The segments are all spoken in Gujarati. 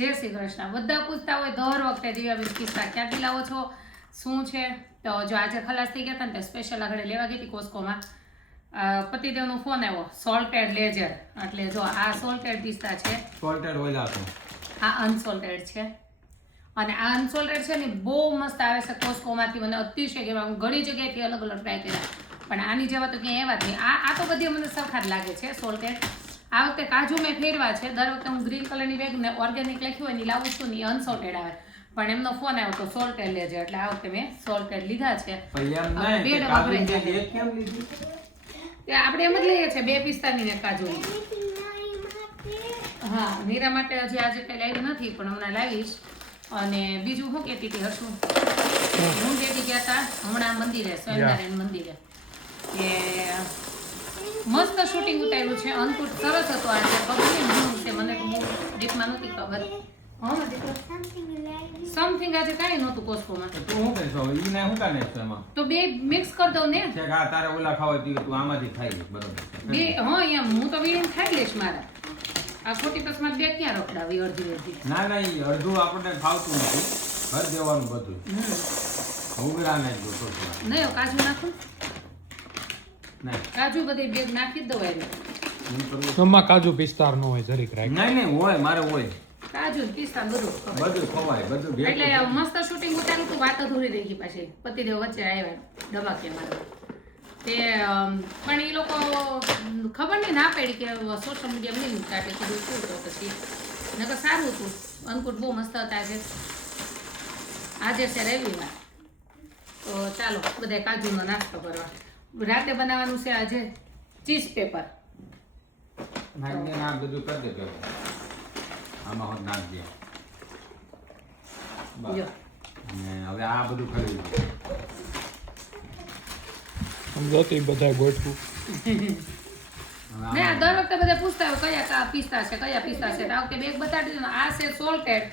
જય શ્રી કૃષ્ણ. બધા પૂછતા હોય દર વખતે દિવ્યાબેન કિસ્સા ક્યાંથી લાવો છો, શું છે? તો જો આજે ખલાસ થઈ ગયા હતા ને તો સ્પેશિયલ આગળ લેવા ગઈ હતી કોસ્કોમાં. પતિદેવનો ફોન આવ્યો, સોલ્ટેડ લેજર. એટલે જો આ સોલ્ટેડ પિસ્તા છે, સોલ્ટેડ ઓઇલ આપો, આ અનસોલ્ટેડ છે. અને આ અનસોલ્ટેડ છે ને બહુ મસ્ત આવે છે કોસ્કોમાંથી. મને અતિશય ગમ્યા. હું ઘણી જગ્યાએથી અલગ અલગ ટ્રાય કર્યા, પણ આની જેવા તો ક્યાંય એવા જ નહીં. આ તો બધી મને સરખા જ લાગે છે સોલ્ટેડ. આ વખતે કાજુ મેં ફેરવા છે. દર વખતે હું ગ્રીન કલરની બેગ ને ઓર્ગેનિક લખ્યું હોય ને લાવું છું ને અનસોલ્ટેડ આવે, પણ એમનો ફોન આવ્યો તો સોલ્ટેડ લેજે, એટલે આ વખતે મેં સોલ્ટેડ લીધા છે. બે ડબ્બા ભરાઈ જાય. આપણે એમ જ લઈએ છીએ 2 પિસ્તાની ને કાજુની. હા, નીરા માટે હજી આજે કઈ લાવી નથી, પણ હમણાં લાવીશ. અને બીજું શું કહેતી હતી હશું, હું કહેતી ગયા હતા હમણાં મંદિરે, સ્વામિનારાયણ મંદિરે, કે મસ્ત શૂટિંગ ઉતાર્યું છે. અંકુટ સરસ હતો આજે. ખબર નહીં શું છે, મને તો બહુ ડીપમાં નથી ખબર. હા દીકરો, સમથિંગ આજે કાંઈ નહોતું કોસ્કોમાં. તું શું કહેશો? ઈને શું કાને છે એમાં? તો બે મિક્સ કરી દઉં ને. છે કે આ તારે ઓલા ખાવા તું આમાંથી ખાઈ લે, બરોબર છે. બે હા, એમ હું તો વીણીને ખાઈ લઈશ. મારા આ ખોટી પસમાં બે ક્યાં રોકડાવી અડધી અડધી. ના ના, ઈ અડધું આપણને ખાવતું નથી, ઘર દેવાનું બધું. ઉગરા નાખજો થોડું. નહીં કાજુ નાખું, નહીં કાજુ બધી બેગ નાખી જ દઉં. આવી એમાં કાજુ પિસ્તાર નો હોય જરીક રાખ. નહીં હોય, મારે હોય કાજુ પિસ્તા બધું બધું ખવાય, બધું ભેગું. એટલે મસ્ત શૂટિંગ ઉતાર્યું હતું. વાત અધૂરી રહી ગઈ. પાછી પતિદેવ વચ્ચે આવ્યા ધમાકે મારા તે, પણ એ લોકો ખબર નહીં ના પડી કે સોશિયલ મીડિયા નહીં મૂકતા, એટલે કીધું શું તો પછી નકર સારું હતું. અંકુટ બહુ મસ્ત હતા. આજે છે રવિવાર, તો ચાલો બધા કાજુનો નાસ્તો કરવા. રાતે બનાવવાનું છે આજે ચીઝ પેપર. નાખીને આ બધું કરી દે પેલા. આમાં હોત નાખ દે. જો અને હવે આ બધું કરી દે. સમજાતી બધા ગોઠવું. ને આ દર વખતે બધા પૂછતા હોય કયા પિસ્તા છે, કયા પિસ્તા છે. આ વખતે બેગ બતાડી દીધું. આ છે સોલ્ટેડ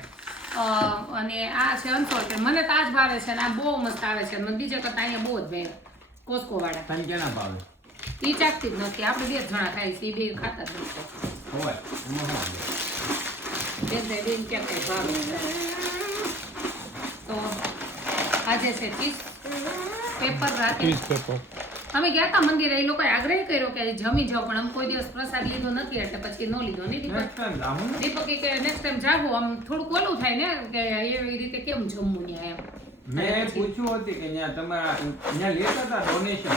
અને આ છે અનસોલ્ટેડ. મને તો આ જ ભાવે છે અને આ બહુ મસ્ત આવે છે. મને બીજા કરતા અહીંયા બહુ જ ભાવે કોસ્કો વાળા. તને કેના ભાવે? ઈ ચાખતી જ નથી. આપણે 2 જણા ખાઈ છીએ, 2 ખાતા જ નથી. હોય એમાં શું આવે? બે ક્યાં કઈ ભાવે. તો આજે છે ચીઝ પેપર. રાતે ચીઝ પેપર. અમે ગયા હતા મંદિરે, એ લોકોએ આગ્રહ કર્યો કે જમી જાઓ, પણ અમે કોઈ દિવસ પ્રસાદ લીધો નથી, એટલે પછી ન લીધો. નહીં દીપક? Next time જાઉં. દીપક કે નેક્સ્ટ ટાઈમ જાગો. આમ થોડુંક ઓલું થાય ને કે એવી રીતે કેમ જમવું ત્યાં એમ. મેં પૂછ્યું હતું કે ત્યાં તમે ત્યાં લેતા હતા ડોનેશન?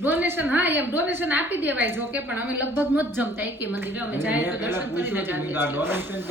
ડોનેશન, હા એમ ડોનેશન આપી દેવાય જો કે, પણ અમે લગભગ ન જ જમતા એકે મંદિરે. અમે જાય તો દર્શન કરીને જ આવીએ છીએ. ડોનેશન